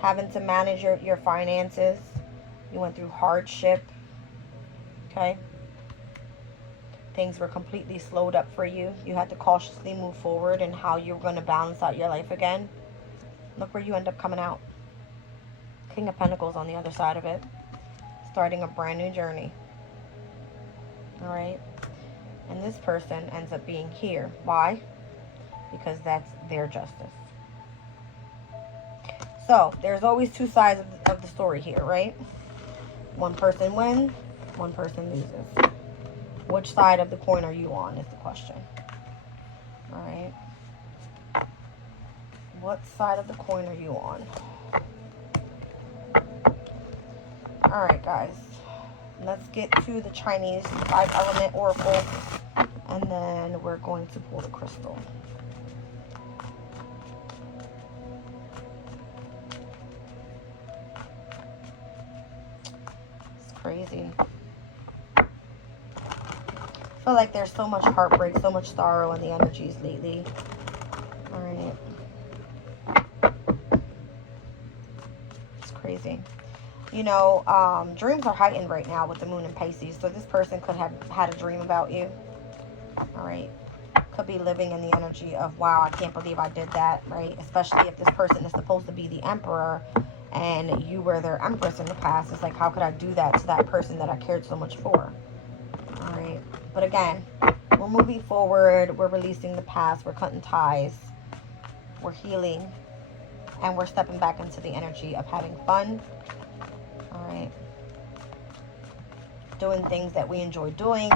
having to manage your finances. You went through hardship. Okay. Things were completely slowed up for you. You had to cautiously move forward in how you were going to balance out your life again. Look where you end up coming out. King of Pentacles on the other side of it. Starting a brand new journey. All right. And this person ends up being here. Why? Because that's their justice. So, there's always two sides of the story here, right? One person wins, one person loses. Which side of the coin are you on is the question. All right. What side of the coin are you on? All right, guys. let's get to the Chinese 5-element oracle, and then we're going to pull the crystal. It's crazy. I feel like there's so much heartbreak, so much sorrow in the energies lately. All right. It's crazy. You know, dreams are heightened right now with the moon in Pisces. So this person could have had a dream about you. All right. Could be living in the energy of, wow, I can't believe I did that, right? Especially if this person is supposed to be the emperor and you were their empress in the past. It's like, how could I do that to that person that I cared so much for? All right. But again, we're moving forward. We're releasing the past. We're cutting ties. We're healing. And we're stepping back into the energy of having fun. All right. Doing things that we enjoy doing.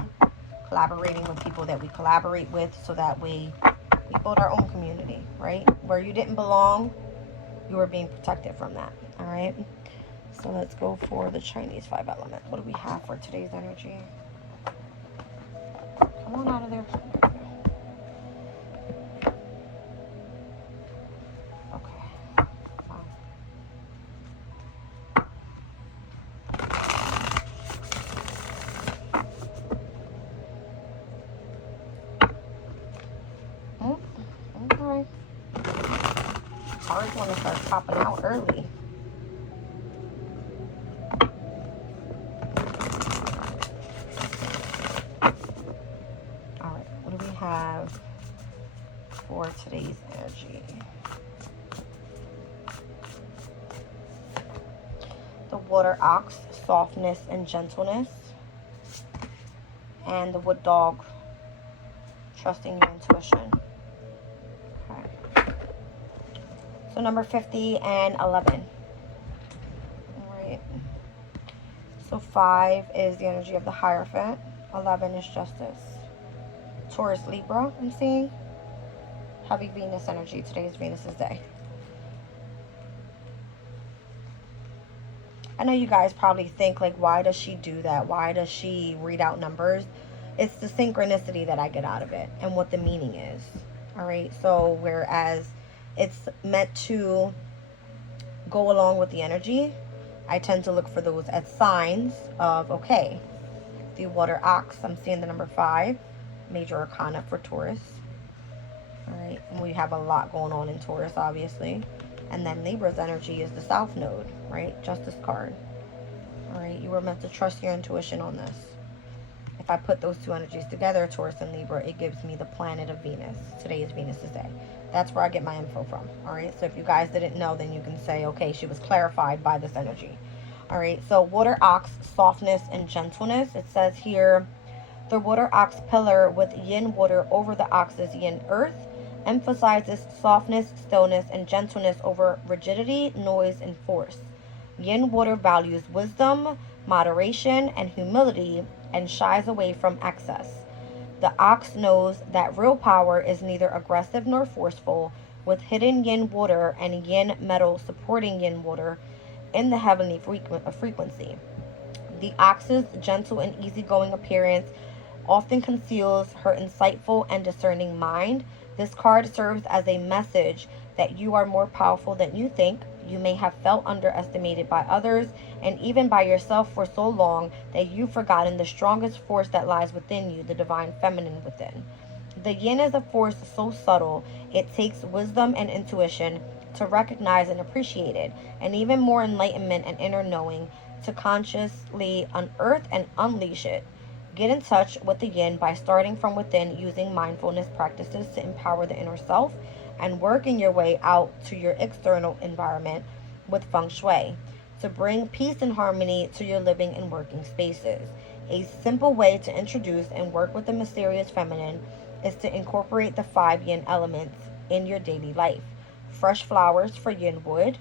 Collaborating with people that we collaborate with, so that we build our own community, right? Where you didn't belong, you were being protected from that. All right. So let's go for the Chinese 5-element. What do we have for today's energy? Come on out of there. Okay. Cards want to start popping out early. Alright, what do we have for today's energy? The water ox, softness and gentleness. And the wood dog, trusting your intuition. So number 50 and 11. All right. So 5 is the energy of the Hierophant. 11 is justice. Taurus, Libra, I'm seeing. Heavy Venus energy. Today is Venus's day. I know you guys probably think, like, why does she do that? Why does she read out numbers? It's the synchronicity that I get out of it and what the meaning is. All right. So whereas it's meant to go along with the energy, I tend to look for those as signs of, okay, the water ox, I'm seeing the number 5, major arcana for Taurus. All right, and we have a lot going on in Taurus, obviously. And then Libra's energy is the South Node, right? Justice card. All right, you were meant to trust your intuition on this. If I put those two energies together, Taurus and Libra, it gives me the planet of Venus. Today is Venus's day. That's where I get my info from. All right. So if you guys didn't know, then you can say, okay, she was clarified by this energy. All right. So water ox, softness and gentleness. It says here, the water ox pillar with yin water over the ox's yin earth emphasizes softness, stillness, and gentleness over rigidity, noise, and force. Yin water values wisdom, moderation, and humility, and shies away from excess. The ox knows that real power is neither aggressive nor forceful, with hidden yin water and yin metal supporting yin water in the heavenly frequency. The ox's gentle and easygoing appearance often conceals her insightful and discerning mind. This card serves as a message that you are more powerful than you think. You may have felt underestimated by others and even by yourself for so long that you've forgotten the strongest force that lies within you, the divine feminine within. The yin is a force so subtle, it takes wisdom and intuition to recognize and appreciate it, and even more enlightenment and inner knowing to consciously unearth and unleash it. Get in touch with the yin by starting from within, using mindfulness practices to empower the inner self, and working your way out to your external environment with feng shui to bring peace and harmony to your living and working spaces. A simple way to introduce and work with the mysterious feminine is to incorporate the 5 yin elements in your daily life. Fresh flowers for yin wood,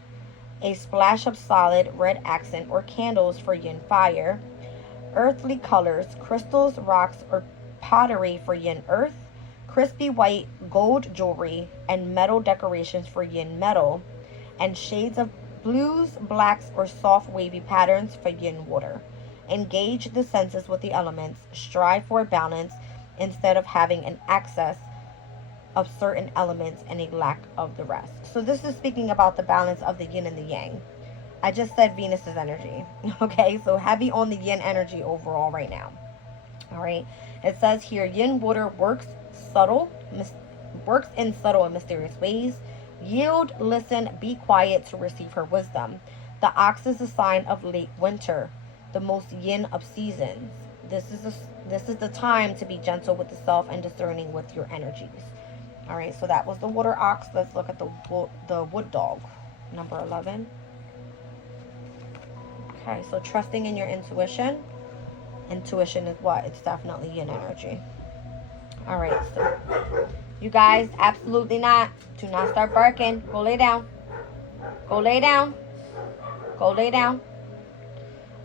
a splash of solid red accent or candles for yin fire, earthly colors, crystals, rocks, or pottery for yin earth, crispy white gold jewelry and metal decorations for yin metal, and shades of blues, blacks, or soft wavy patterns for yin water. Engage the senses with the elements. Strive for balance instead of having an excess of certain elements and a lack of the rest. So this is speaking about the balance of the yin and the yang. I just said Venus's energy. Okay, so heavy on the yin energy overall right now. All right. It says here, yin water subtle, works in subtle and mysterious ways. Yield, listen, be quiet to receive her wisdom. The ox is a sign of late winter, the most yin of seasons. This is the time to be gentle with the self and discerning with your energies. All right, so that was the water ox. Let's look at the wood dog, number 11. Okay, so trusting in your intuition. Intuition is what? It's definitely yin energy. All right, so you guys, absolutely not. Do not start barking. Go lay down. Go lay down. Go lay down.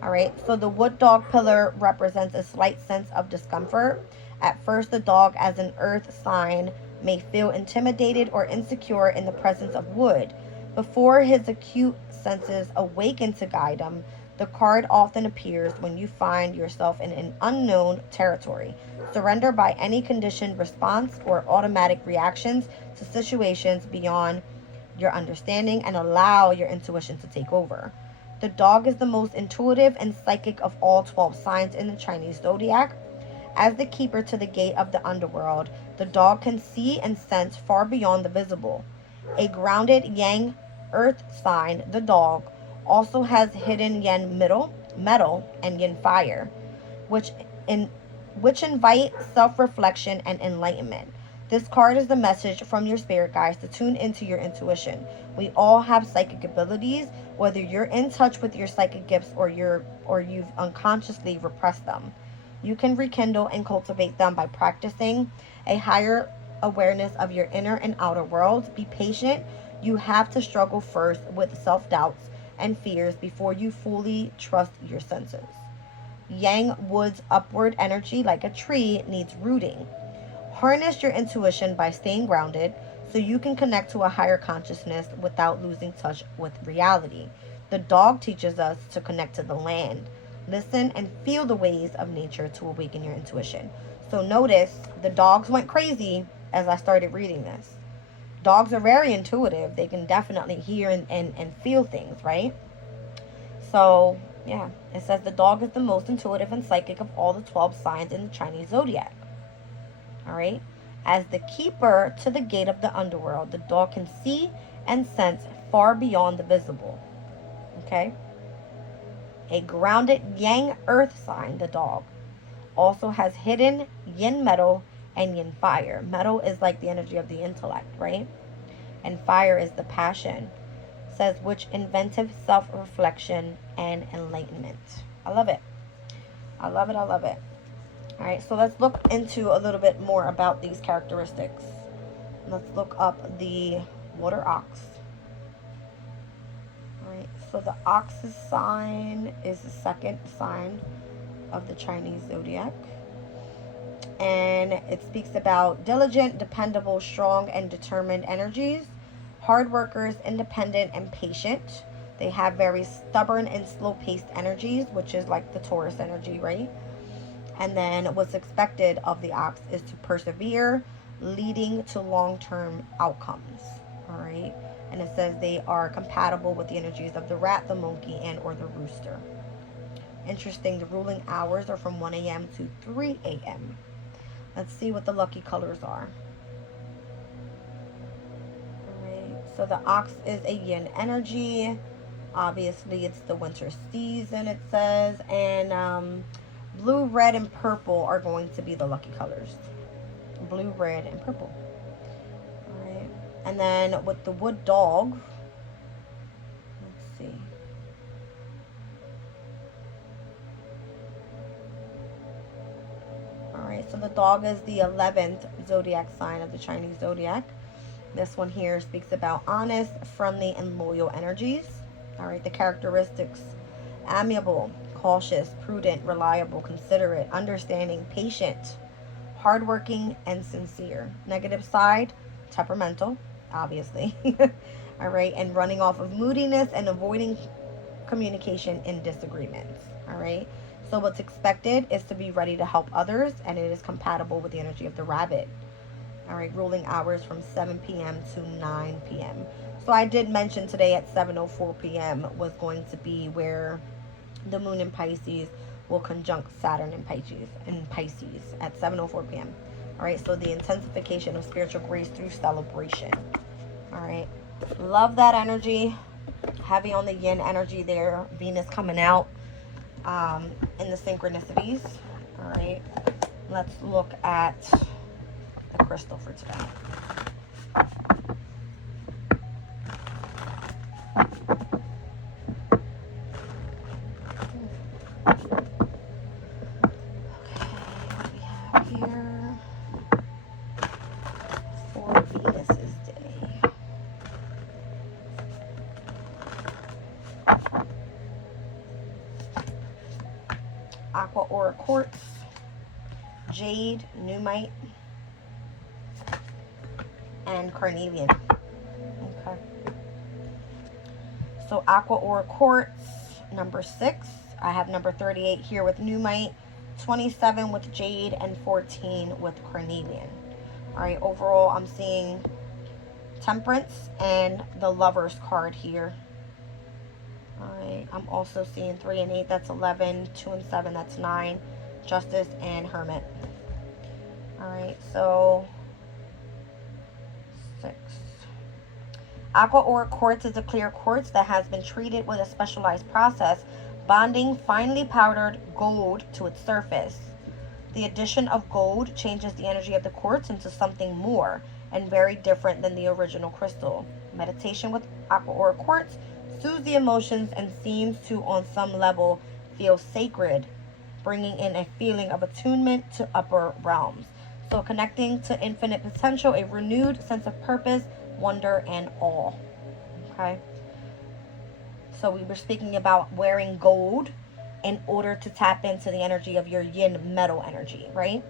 All right, so the wood dog pillar represents a slight sense of discomfort. At first, the dog, as an earth sign, may feel intimidated or insecure in the presence of wood. Before his acute senses awaken to guide him, the card often appears when you find yourself in an unknown territory. Surrender by any conditioned response or automatic reactions to situations beyond your understanding and allow your intuition to take over. The dog is the most intuitive and psychic of all 12 signs in the Chinese zodiac. As the keeper to the gate of the underworld, the dog can see and sense far beyond the visible. A grounded yang earth sign, the dog, also has hidden yin metal, and yin fire, which invite self-reflection and enlightenment. This card is the message from your spirit guides to tune into your intuition. We all have psychic abilities, whether you're in touch with your psychic gifts or you've unconsciously repressed them. You can rekindle and cultivate them by practicing a higher awareness of your inner and outer worlds. Be patient. You have to struggle first with self-doubts and fears before you fully trust your senses. Yang wood's upward energy, like a tree, needs rooting. Harness your intuition by staying grounded so you can connect to a higher consciousness without losing touch with reality. The dog teaches us to connect to the land. Listen and feel the ways of nature to awaken your intuition. So notice the dogs went crazy as I started reading this. Dogs are very intuitive. They can definitely hear and feel things, right? So, yeah. It says the dog is the most intuitive and psychic of all the 12 signs in the Chinese zodiac. All right? As the keeper to the gate of the underworld, the dog can see and sense far beyond the visible. Okay? A grounded yang earth sign, the dog, also has hidden yin metal and yin fire. Metal is like the energy of the intellect, right? And fire is the passion. It says which inventive self-reflection and enlightenment. I love it. I love it. I love it. All right, so let's look into a little bit more about these characteristics. Let's look up the water ox. All right, so the ox's sign is the second sign of the Chinese zodiac. And it speaks about diligent, dependable, strong, and determined energies. Hard workers, independent, and patient. They have very stubborn and slow-paced energies, which is like the Taurus energy, right? And then what's expected of the ox is to persevere, leading to long-term outcomes. All right. And it says they are compatible with the energies of the rat, the monkey, and or the rooster. Interesting. The ruling hours are from 1 a.m. to 3 a.m. Let's see what the lucky colors are. All right. So the ox is a yin energy. Obviously, it's the winter season, it says. And blue, red, and purple are going to be the lucky colors. Blue, red, and purple. All right. And then with the wood dog, let's see. All right. So the dog is the 11th zodiac sign of the Chinese zodiac. This one here speaks about honest, friendly, and loyal energies. All right. The characteristics: amiable, cautious, prudent, reliable, considerate, understanding, patient, hardworking, and sincere. Negative side: temperamental, obviously. All right, and running off of moodiness and avoiding communication in disagreements. All right, So what's expected is to be ready to help others, and it is compatible with the energy of the rabbit. All right, ruling hours from 7 p.m. to 9 p.m. So I did mention today at 7:04 p.m. was going to be where the moon in Pisces will conjunct Saturn in Pisces at 7:04 p.m. All right, so the intensification of spiritual grace through celebration. All right, love that energy. Heavy on the yin energy there. Venus coming out in the synchronicities. All right, let's look at the crystal for today. Here for Venus's day. Aqua Aura Quartz, Jade, Numite, and Carnelian. Okay. So Aqua Aura Quartz, number 6. I have number 38 here with Numite, 27 with Jade, and 14 with Carnelian. All right, overall, I'm seeing Temperance and the Lover's card here. All right, I'm also seeing 3 and 8, that's 11, 2 and 7, that's 9, Justice and Hermit. All right, so 6. Aqua Aura Quartz is a clear quartz that has been treated with a specialized process, bonding finely powdered gold to its surface. The addition of gold changes the energy of the quartz into something more and very different than the original crystal. Meditation with Aqua Aura Quartz soothes the emotions and seems to, on some level, feel sacred, bringing in a feeling of attunement to upper realms. So connecting to infinite potential, a renewed sense of purpose, wonder, and awe. Okay. So we were speaking about wearing gold in order to tap into the energy of your yin metal energy, right?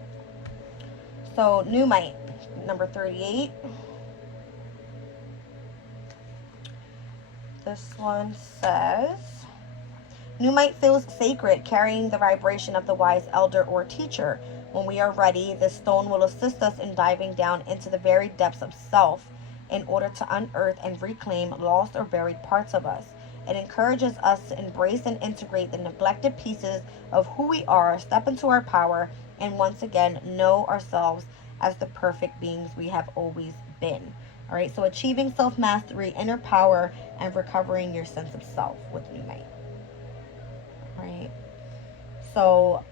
So Numite, number 38. This one says, Numite feels sacred, carrying the vibration of the wise elder or teacher. When we are ready, this stone will assist us in diving down into the very depths of self in order to unearth and reclaim lost or buried parts of us. It encourages us to embrace and integrate the neglected pieces of who we are, step into our power, and once again know ourselves as the perfect beings we have always been. All right, so achieving self-mastery, inner power, and recovering your sense of self with Numite. All right, so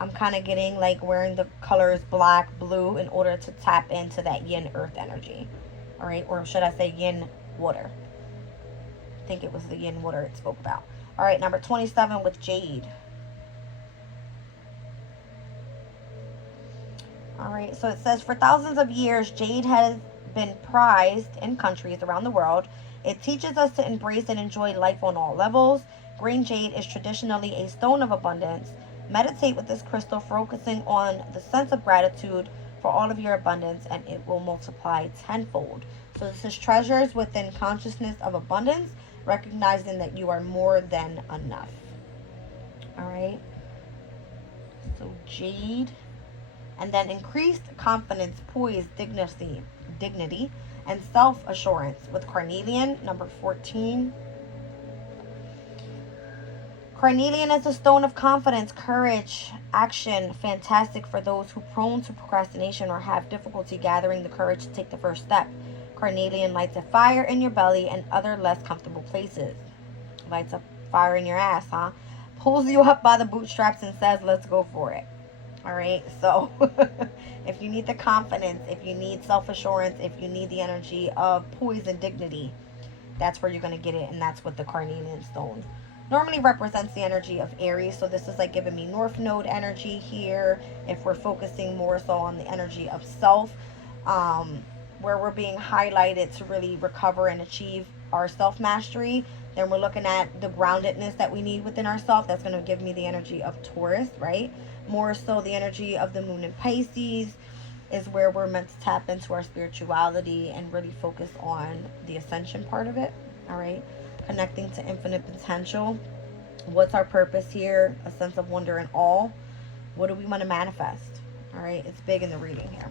I'm kind of getting like wearing the colors black, blue in order to tap into that yin earth energy. All right, or should I say yin water? I think it was the yin water it spoke about. All right, number 27 with Jade. All right, so it says, for thousands of years, jade has been prized in countries around the world. It teaches us to embrace and enjoy life on all levels. Green jade is traditionally a stone of abundance. Meditate with this crystal, focusing on the sense of gratitude for all of your abundance, and it will multiply tenfold. So this is treasures within consciousness of abundance, recognizing that you are more than enough. All right. So jade. And then increased confidence, poise, dignity, and self-assurance with Carnelian, number 14. Carnelian is a stone of confidence, courage, action, fantastic for those who are prone to procrastination or have difficulty gathering the courage to take the first step. Carnelian lights a fire in your belly and other less comfortable places. Lights a fire in your ass, huh? Pulls you up by the bootstraps and says, let's go for it. All right, so if you need the confidence, if you need self-assurance, if you need the energy of poise and dignity, that's where you're going to get it, and that's what the Carnelian stone normally represents, the energy of Aries. So this is like giving me North Node energy here, if we're focusing more so on the energy of self, where we're being highlighted to really recover and achieve our self-mastery. Then we're looking at the groundedness that we need within ourselves. That's going to give me the energy of Taurus, right? More so the energy of the moon in Pisces is where we're meant to tap into our spirituality and really focus on the ascension part of it. All right, connecting to infinite potential What's our purpose here? A sense of wonder and awe. What do we want to manifest? All right, it's big in the reading here.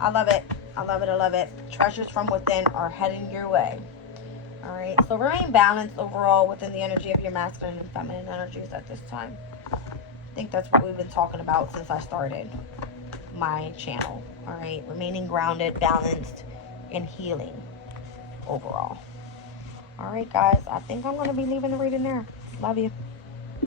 I love it. I love it. I love it. Treasures from within are heading your way. All right, so remain balanced overall within the energy of your masculine and feminine energies at this time. I think that's what we've been talking about since I started my channel. All right, remaining grounded, balanced, and healing overall. All right, guys, I think I'm going to be leaving the reading there. Love you.